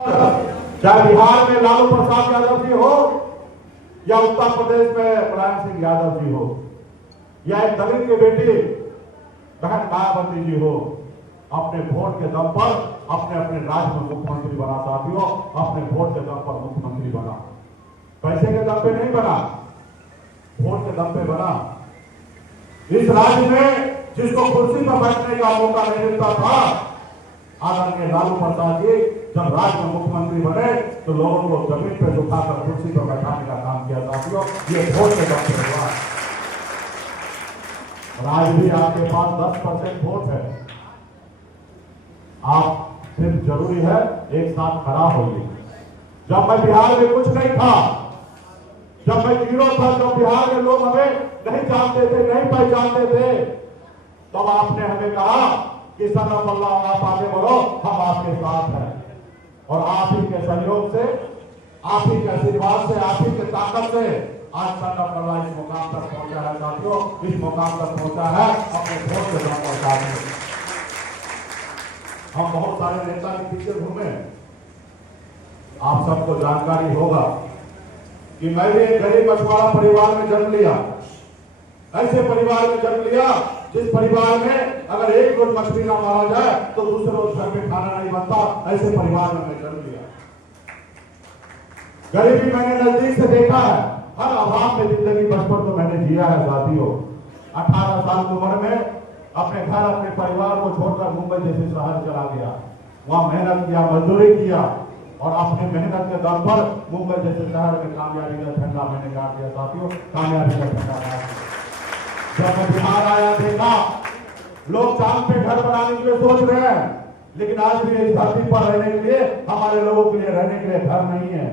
चाहे बिहार में लालू प्रसाद यादव जी हो या उत्तर प्रदेश में मुलायम सिंह यादव जी हो या एक दलित की बेटी बहन मायावती जी हो, अपने वोट के दम पर अपने अपने राज्य में मुख्यमंत्री बना। साथियों, अपने वोट के दम पर मुख्यमंत्री बना, पैसे के दम पे नहीं बना, वोट के दम पे बना। इस राज्य में जिसको कुर्सी पर बैठने का मौका नहीं मिलता था, आदरणीय लालू प्रसाद जी जब राज्य में मुख्यमंत्री बने तो लोगों को जमीन पर उठाकर कुर्सी पर बैठाने का काम किया। साथियों, ये वोट के दम पे हुआ। और आज भी आपके पास 10% वोट है। आप सिर्फ जरूरी है एक साथ खड़ा होइए। जब मैं बिहार में कुछ नहीं था, जब मैं जीरो था, जब बिहार के लोग हमें नहीं जानते थे, नहीं पहचानते थे, तब आपने हमें कहा कि सरनाम अल्लाह आप आगे बढ़ो, हम आपके साथ हैं। और आप ही के सहयोग से, आप ही के आशीर्वाद से, आप ही के ताकत से आज सरनाम अल्लाह इस मुकाम तक पहुंचा है। साथियों, इस मुकाम तक पहुंचा है अपने वोट से दम पहुंचा के। हम बहुत सारे नेता के पीछे घूमे। आप सबको जानकारी होगा कि मैं भी एक गरीब मछुआरा परिवार में जन्म लिया। ऐसे परिवार में जन्म लिया जिस परिवार में अगर एक रोज मछली ना मारा जाए तो दूसरे रोज घर में खाना नहीं बनता। ऐसे परिवार में मैं जन्म लिया। गरीबी मैंने नजदीक से देखा है। हर अभाव में जिंदगी बचपन तो मैंने जिया है। साथियों, 18 साल की उम्र में अपने घर, अपने परिवार को छोड़कर मुंबई जैसे शहर चला गया। वहां मेहनत किया, मजदूरी किया और अपने मेहनत के दम पर मुंबई जैसे शहर में कामयाबी का झंडा मैंने गाड़ दिया। साथियों, कामयाबी का झंडा गाड़ दिया। जब मैं बिहार आया, देखा लोग चांद पे घर बनाने के लिए सोच रहे हैं, लेकिन आज भी इस धरती पर रहने के लिए, हमारे लोगों के लिए रहने के लिए घर नहीं है।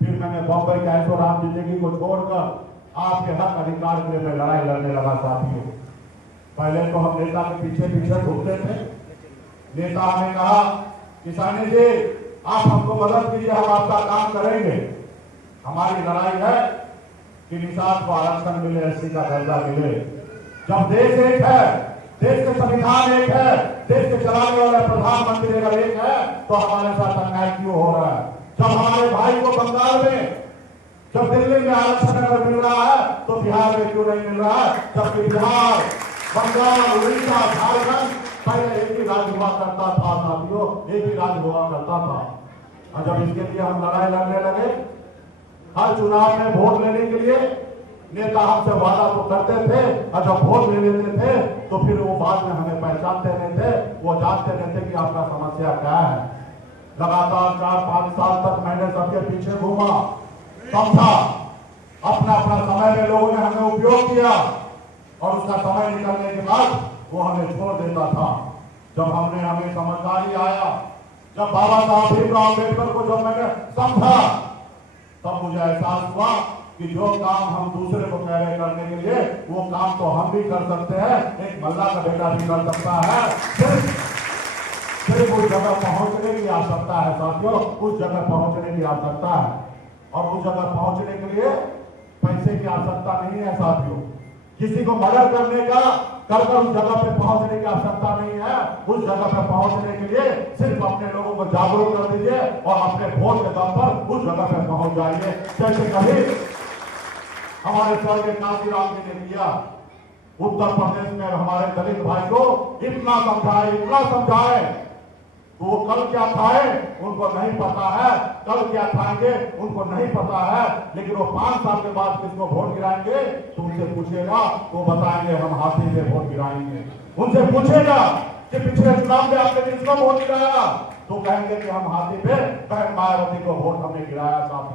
फिर मैंने बम्बई का ऐशो आराम जिंदगी को छोड़कर आपके हक अधिकार के लिए मैं लड़ाई लड़ने लगा। साथियों, पहले तो हम नेता के पीछे पीछे घूमते थे। नेता हमें कहा, किसानी जी आप हमको मदद कीजिए, हम आपका काम करेंगे। हमारी लड़ाई है कि निषाद को आरक्षण मिले, एससी का दर्जा मिले। जब देश एक है, देश के संविधान एक है, देश के चलाने वाला प्रधानमंत्री अगर एक है, तो हमारे साथ अन्याय क्यों हो रहा है? जब हमारे भाई को बंगाल में, जब दिल्ली में आरक्षण अगर मिल रहा है तो बिहार में क्यों नहीं मिल रहा है? जबकि बिहार, बंगाल, उड़ीसा, झारखंड पहले एक ही राज्य हुआ करता था। साथियों, एक ही राज्य हुआ करता था। और जब इसके लिए हम लड़ाई लड़ने लगे, हर चुनाव में वोट लेने के लिए नेता हमसे वादा तो करते थे, और जब वोट ले लेते थे तो फिर वो बाद में हमें पहचानते नहीं थे। वो जानते नहीं थे कि आपका समस्या क्या है। लगातार 4-5 साल तक मैंने सबके पीछे घूमा, समझा। अपना अपना समय में लोगों ने हमें उपयोग किया और उसका समय निकलने के बाद वो हमें छोड़ देता था। जब हमें समझदारी आया, जब बाबा साहब भीमराव अम्बेडकर को जब मैंने समझा, तब मुझे एहसास हुआ कि जो काम हम दूसरे को कह रहे करने के लिए, वो काम तो हम भी कर सकते हैं, एक मल्ला का बेटा भी कर सकता है। सिर्फ उस जगह पहुंचने की आवश्यकता है। साथियों, उस जगह पहुंचने की आवश्यकता है। और उस जगह पहुंचने के लिए पैसे की आवश्यकता नहीं है। साथियों, किसी को मदद करने का कर उस जगह पे पहुंचने की आवश्यकता नहीं है। उस जगह पे पहुंचने के लिए सिर्फ अपने लोगों को जागरूक कर दीजिए और अपने वोट के दम पर उस जगह पे पहुंच जाइए। जैसे कभी हमारे स्वर्गीय काशीराम जी ने किया। उत्तर प्रदेश में हमारे दलित भाई को इतना समझाए तो वो कल क्या खाए उनको नहीं पता है, कल क्या खाएंगे उनको नहीं पता है। लेकिन वो 5 साल के बाद किसको वोट गिराएंगे तो उनसे पूछेगा, तो बताएंगे हम हाथी पे वोट गिराएंगे। उनसे पूछेगा कि पिछले चुनाव में आपने किसको वोट गिराया, तो कहेंगे कि हम हाथी पे बहन मायावती को वोट हमने गिराया। साथी,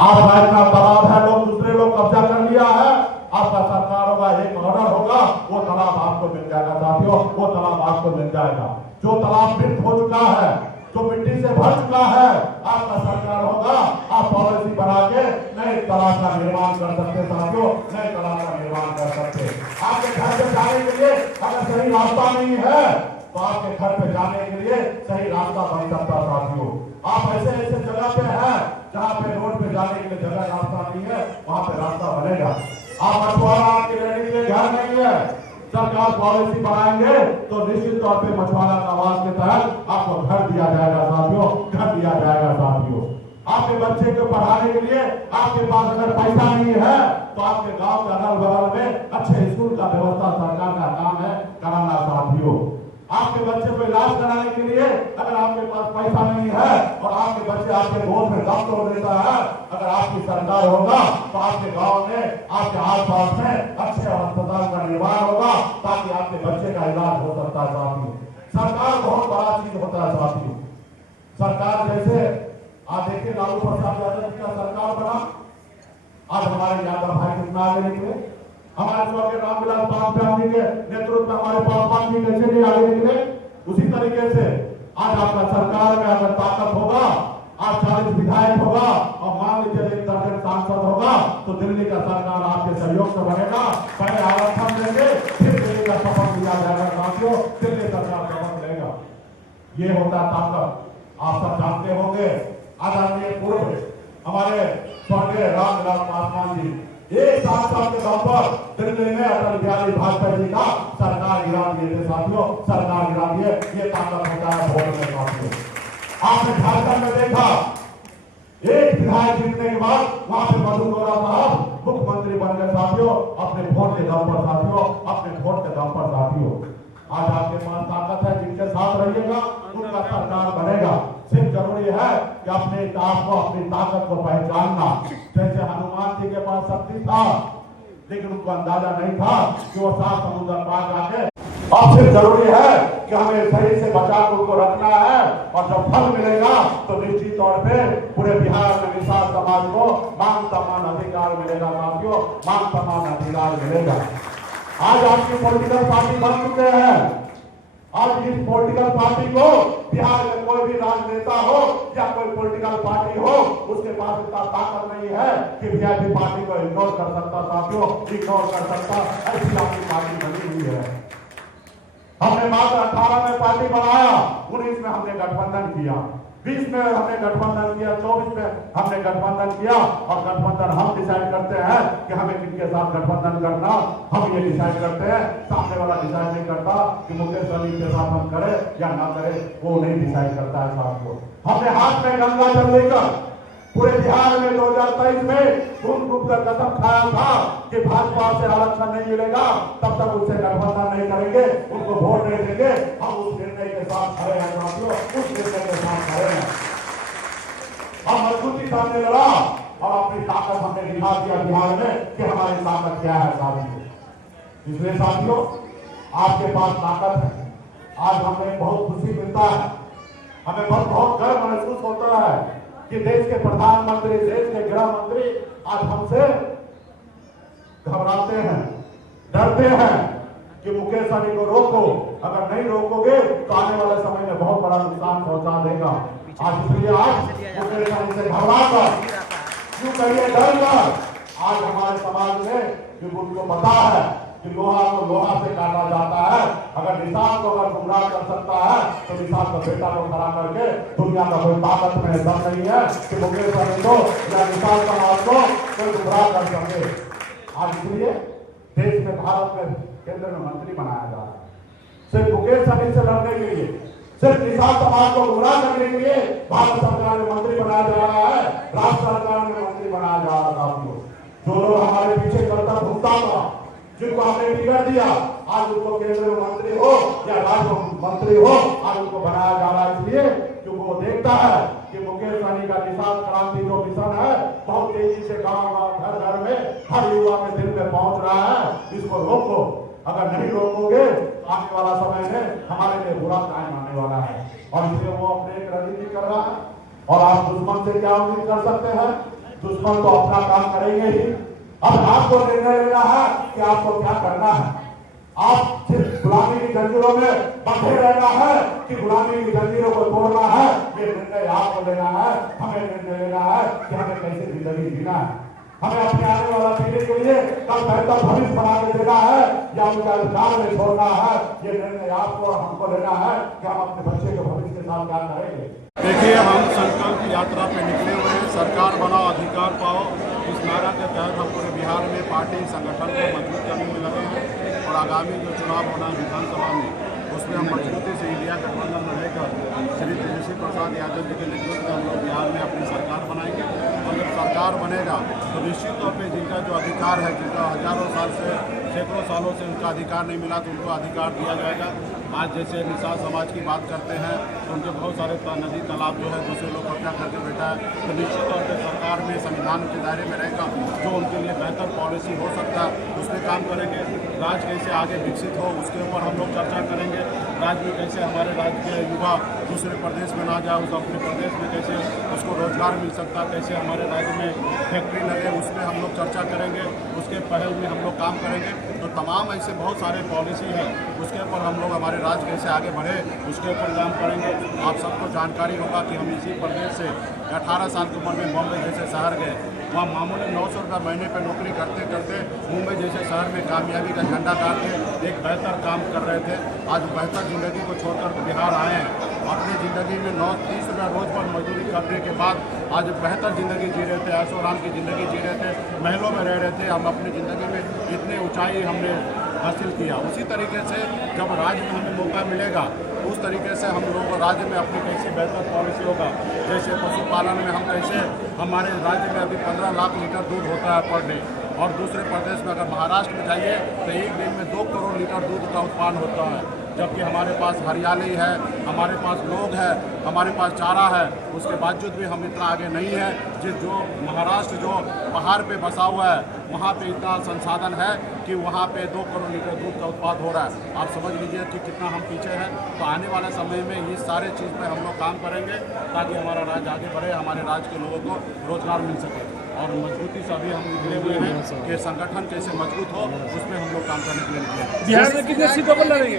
आपका इतना दबाव है, लोग दूसरे लोग कब्जा कर लिया है, आपका सरकार होगा, एक ऑर्डर होगा, वो तालाब आपको मिल जाएगा। साथियों, वो तालाब आपको मिल जाएगा। जो तालाब मृत हो चुका है, जो मिट्टी से भर चुका है, आपका सरकार होगा, आप पॉलिसी बना के नए तालाब का निर्माण कर सकते। साथियों, नए तालाब का निर्माण कर सकते। आपके घर पे जाने के लिए अगर सही रास्ता नहीं है तो आपके घर पे जाने के लिए सही रास्ता बन सकता। साथियों, आप ऐसे जगह पे हैं जहाँ पे रोड पे जाने के लिए जगह रास्ता नहीं है, वहां पे रास्ता बनेगा। आप मछुआरा, आपकी रहने के लिए घर नहीं है, सरकार पॉलिसी बनाएंगे तो निश्चित तौर पे मछुआरा आवास के तहत आपको घर दिया जाएगा साथियों, घर दिया जाएगा साथियों। आपके बच्चे को पढ़ाने के लिए आपके पास अगर पैसा नहीं है तो आपके गांव के अगल बगल में अच्छे स्कूल का व्यवस्था सरकार का काम है कराना साथियों। आपके बच्चे को इलाज कराने के लिए अगर आपके पास पैसा नहीं है और आपके बच्चे आपके गोद में दम तोड़ देता है, अगर आपकी सरकार होगा तो आपके गांव में आपके आसपास में अच्छे अस्पताल का निर्माण होगा ताकि आपके बच्चे का इलाज हो सकता है साथियों। सरकार बहुत बड़ा चीज होता है साथियों। सरकार जैसे आज देखिए लालू प्रसाद यादव जी का सरकार बना, आज हमारे यादव भाई कितना आगे निकले, हमारे स्वर्गीय रामविलास पासवान जी के नेतृत्व में हमारे पासवान जी कैसे नहीं आगे निकले, उसी तरीके से आज आपका सरकार में अगर ताकत होगा, आज 40 विधायक होगा और मान लीजिए 1 दर्जन सांसद होगा तो दिल्ली का सरकार आपके सहयोग से बनेगा। पहले आरक्षण देंगे फिर दिल्ली का शपथ लिया जाएगा साथियों, दिल्ली सरकार शपथ लेगा। ये होता ताकत। आप सब जानते होंगे आदरणीय पूर्व हमारे स्वर्गीय रामविलास पासवान जी 1 साल के दम पर दिल्ली में अटल बिहारी वाजपेयी जी का सरकार गिरा दिए थे साथियों, सरकार गिरा दिए। ये ताकत होता है वोट में साथियों। आपने झारखंड में देखा एक विधायक जीतने के बाद वहां पे मधु गौड़ा साहब मुख्यमंत्री बन गए साथियों, अपने वोट के दम पर साथियों, अपने वोट के दम पर साथियों। आज आपके पास ताकत है, जिनके साथ रहिएगा उनका सरकार बनेगा। सिर्फ जरूरी है कि अपने आप को, अपनी ताकत को पहचानना। जैसे हनुमान जी के पास शक्ति था लेकिन उनको अंदाजा नहीं था कि वो 7 समुद्र पार जाके। अब सिर्फ जरूरी है कि हमें सही से बचा कर उनको रखना है और जब फल मिलेगा तो निश्चित तौर पे पूरे बिहार में निषाद समाज को मान सम्मान अधिकार मिलेगा साथियों, मान सम्मान अधिकार मिलेगा। आज आपकी पॉलिटिकल पार्टी बन चुके हैं। आज इस पॉलिटिकल पार्टी को बिहार में कोई भी राजनेता हो या कोई पॉलिटिकल पार्टी हो उसके पास इतना ताकत नहीं है कि वीआईपी पार्टी को इग्नोर कर सकता साथियों, इग्नोर कर सकता। ऐसी आपकी पार्टी बनी हुई है। हमने मात्र 18 में पार्टी बनाया, 19 में हमने गठबंधन किया, 20 में हमने गठबंधन किया, 24 में हमने गठबंधन किया। और गठबंधन हम डिसाइड करते हैं कि हमें किनके साथ गठबंधन करना, हम ये डिसाइड करते हैं। सामने वाला डिसाइड नहीं करता कि मुकेश सहनी के साथ हम करें या ना करें, वो नहीं डिसाइड करता है साथियों। हमने हाथ में गंगा जल लेकर पूरे बिहार में 2023 में घूम कर कसम खाया था कि भाजपा से आरक्षण नहीं मिलेगा तब तक उससे गठबंधन नहीं करेंगे, उनको वोट नहीं देंगे। हम उस निर्णय के साथ खड़े हैं साथियों, उस निर्णय के साथ खड़े हैं। हम मजबूती सामने लड़ा और अपनी ताकत हमने दिखा दिया बिहार में कि हमारी ताकत क्या है साथियों। इसलिए साथियों आपके पास ताकत है। आज हमें बहुत खुशी मिलता है, हमें बहुत गर्व महसूस होता है कि देश के प्रधानमंत्री, देश के गृह मंत्री आज हमसे घबराते हैं, डरते हैं कि मुकेश सहनी को रोको, अगर नहीं रोकोगे तो आने वाले समय में बहुत बड़ा नुकसान पहुंचा देगा। आज इसलिए आज मुकेश सहनी से घबराकर, क्यों कहिए डरकर, आज हमारे समाज में क्योंकि उनको पता है कि लोहा को लोहा से काटा जाता है। अगर निषाद को अगर गुमराह कर सकता है तो निषाद का बेटा को खड़ा करके दुनिया का कोई ताकत में दम नहीं है कि मुकेश सहनी को या निषाद समाज को कोई गुमराह कर सके। आज इसलिए देश में, भारत में केंद्र में मंत्री बनाया जा रहा है सिर्फ मुकेश सहनी से लड़ने के लिए, सिर्फ निषाद समाज को गुमराह करने के लिए भारत सरकार में मंत्री बनाया जा रहा है, राज्य सरकार में मंत्री बनाया जा रहा था। जो लोग हमारे पीछे करता घूमता था, जिनको हमने बिगड़ दिया, आज उनको केंद्र में मंत्री हो या राज्य मंत्री हो, आज उनको बनाया जा रहा है। इसलिए क्योंकि वो देखता है कि मुकेश सहनी का निषाद क्रांति जो मिशन है बहुत तेजी से गांव घर घर में हर युवा के दिल में पहुंच रहा है। इसको रोको, अगर नहीं रोकोगे तो आने वाला समय में हमारे लिए बुरा टाइम आने वाला है। और इसलिए वो अपने एक रणनीति कर रहा है। और आप दुश्मन से क्या उम्मीद कर सकते हैं? दुश्मन तो अपना काम करेंगे ही। अब आपको निर्णय लेना है कि आपको क्या करना है। आप सिर्फ गुलामी की जंजीरों में बंधे रहना है कि गुलामी की जंजीरों को तोड़ना है, ये निर्णय आपको लेना है। हमें निर्णय लेना है कि हमें कैसे जिंदगी जीना है, हमें अपने आने वाला पीढ़ी के लिए कल बेहतर भविष्य बना के देना है या उनका अधिकार में छोड़ना है। ये निर्णय आपको और हमको लेना है कि हम अपने बच्चे के भविष्य के साथ क्या करेंगे। देखिए, हम संकल्प यात्रा पे निकले हुए हैं। सरकार बनाओ, अधिकार पाओ, इस नारा के तहत हम पूरे बिहार में पार्टी संगठन को मजबूत करने में लगे हैं। और और आगामी जो चुनाव होना है विधानसभा में, उसमें हम मजबूती से इंडिया गठबंधन में रहकर श्री तेजस्वी प्रसाद यादव जी के नेतृत्व में हम लोग बिहार में अपनी सरकार बनाएंगे। और जब सरकार बनेगा तो निश्चित तौर पे जिनका जो अधिकार है, जिनका हजारों साल से, सैकड़ों सालों से उनका अधिकार नहीं मिला, तो उनको अधिकार दिया जाएगा। आज जैसे निषाद समाज की बात करते हैं तो उनके बहुत सारे नदी तालाब जो है दूसरे लोग कब्जा करके बैठा है, तो निश्चित तौर पर सरकार में संविधान के दायरे में रहेगा जो उनके लिए बेहतर पॉलिसी हो सकता है उस पर काम करेंगे। राज्य कैसे आगे विकसित हो उसके ऊपर हम लोग चर्चा करेंगे। राज्य में कैसे हमारे राज्य के युवा दूसरे प्रदेश में ना जाए, उस अपने प्रदेश में कैसे उसको रोजगार मिल सकता, कैसे हमारे राज्य में फैक्ट्री लगे, उस पर हम लोग चर्चा करेंगे। उसके पहल में हम लोग काम करेंगे। तो तमाम ऐसे बहुत सारे पॉलिसी है उसके ऊपर हम लोग हमारे राज्य कैसे आगे बढ़े उसके ऊपर काम करेंगे। आप सबको जानकारी होगा कि हम इसी प्रदेश से 18 साल की उम्र में बॉम्बे जैसे शहर गए, वहाँ मामूली 900 रुपये महीने पर नौकरी करते करते मुंबई जैसे शहर में कामयाबी का झंडा गाड़ के एक बेहतर काम कर रहे थे। आज बेहतर ज़िंदगी को छोड़कर बिहार आए हैं। अपनी ज़िंदगी में 30 रुपये रोज़ पर मजदूरी करने के बाद आज बेहतर ज़िंदगी जी रहे थे, ऐशो आराम की ज़िंदगी जी रहे थे, महलों में रह रहे थे। हम अपनी ज़िंदगी में इतनी ऊंचाई हमने हासिल किया। उसी तरीके से जब राज्य में हमें मौका मिलेगा उस तरीके से हम लोग राज्य में अपनी कैसी बेहतर पॉलिसी होगा। जैसे पशुपालन में हम कैसे, हमारे राज्य में अभी 15 लाख लीटर दूध होता है पर डे, और दूसरे प्रदेश में अगर महाराष्ट्र में जाइए तो एक दिन में 2 करोड़ लीटर दूध का उत्पादन होता है। जबकि हमारे पास हरियाली है, हमारे पास लोग हैं, हमारे पास चारा है, उसके बावजूद भी हम इतना आगे नहीं है। जो महाराष्ट्र जो पहाड़ पे बसा हुआ है वहाँ पे इतना संसाधन है कि वहाँ पे 2 करोड़ लीटर दूध का उत्पादन हो रहा है। आप समझ लीजिए कि कितना हम पीछे हैं। तो आने वाले समय में ये सारे चीज़ पे हम लोग काम करेंगे ताकि हमारा राज्य आगे बढ़े, हमारे राज्य के लोगों को रोजगार मिल सके। और मजबूती से अभी हम निकले हुए हैं कि संगठन कैसे मजबूत हो उस पर हम लोग काम करने के लिए निकले। बिहार में कितने सीटों पर लड़ेंगे?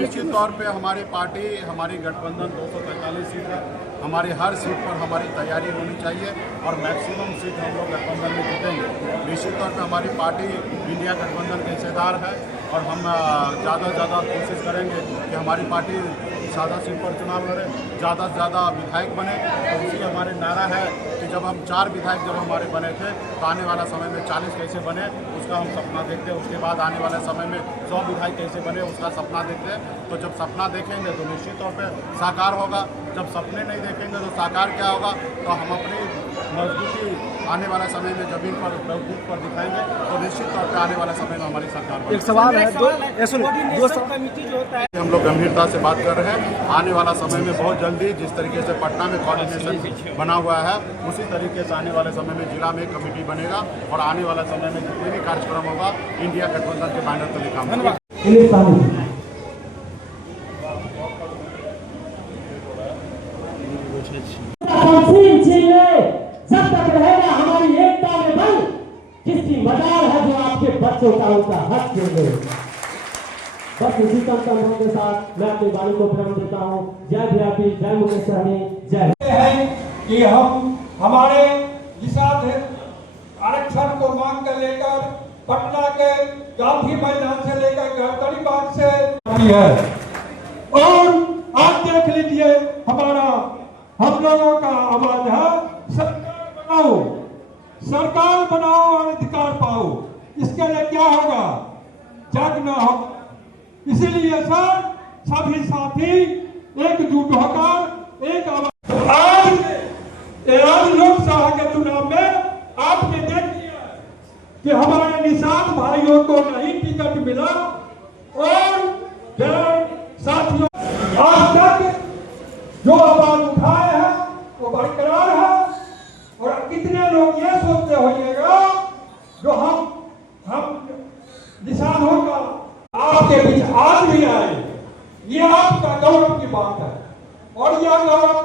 निश्चित तौर पे हमारी पार्टी, हमारी गठबंधन 243 सीट है। हमारी हर सीट पर हमारी तैयारी होनी चाहिए और मैक्सिमम सीट हम लोग गठबंधन में जीतेंगे। निश्चित तौर पे हमारी पार्टी इंडिया गठबंधन के हिस्सेदार है और हम ज़्यादा से ज़्यादा कोशिश करेंगे कि हमारी पार्टी सादा सीट पर चुनाव लड़े, ज़्यादा से ज़्यादा विधायक बने। तो इसी हमारे नारा है कि जब हम 4 विधायक जब हमारे बने थे तो आने वाला समय में 40 कैसे बने उसका हम सपना देखते हैं। उसके बाद आने वाले समय में 100 विधायक कैसे बने उसका सपना देखते हैं। तो जब सपना देखेंगे तो निश्चित तौर पे साकार होगा। जब सपने नहीं देखेंगे तो साकार क्या होगा। तो हम अपनी मजबूती आने वाला समय में जमीन पर बूथ पर दिखाएंगे तो निश्चित तौर पर आने वाला समय में हमारी सरकार। एक सवाल है, कमेटी जो होता है हम लोग गंभीरता से बात कर रहे हैं। आने वाला समय में बहुत जल्दी जिस तरीके से पटना में कोऑर्डिनेशन बना हुआ है उसी तरीके से आने वाले समय में जिला में कमेटी बनेगा और आने वाला समय में जितने भी कार्यक्रम होगा इंडिया गठबंधन के बैनर तले काम होगा। जब तक रहेगा हमारी एकता में बल, किसकी मजाल है जो आपके बच्चों का उनका हक छीन। बस इसी कंकड़ के साथ मैं अपनी वाणी को विराम देता हूँ। जय भीआरपी, जय मुकेश सहनी, जय। है कि हम हमारे निषाद आरक्षण को मांग कर लेकर पटना के गांधी मैदान से लेकर गड़करीबाग से है। और आप देख लीजिए हमारा हम लोगों का आवाज है सरकार बनाओ और अधिकार पाओ। इसके लिए क्या होगा? जागना हो। इसीलिए सर सभी साथी एकजुट होकर एक आवाज। आज लोकसभा के चुनाव में आपने देख लिया कि हमारे निषाद भाइयों को नहीं टिकट मिला और साथियों आज तक जो आवाज उठाए हैं वो बरकरार है। और कितने लोग ये सोचते होइएगा जो हम निषाद होगा आपके बीच आज भी आए, ये आपका गौरव की बात है। और यह गौरव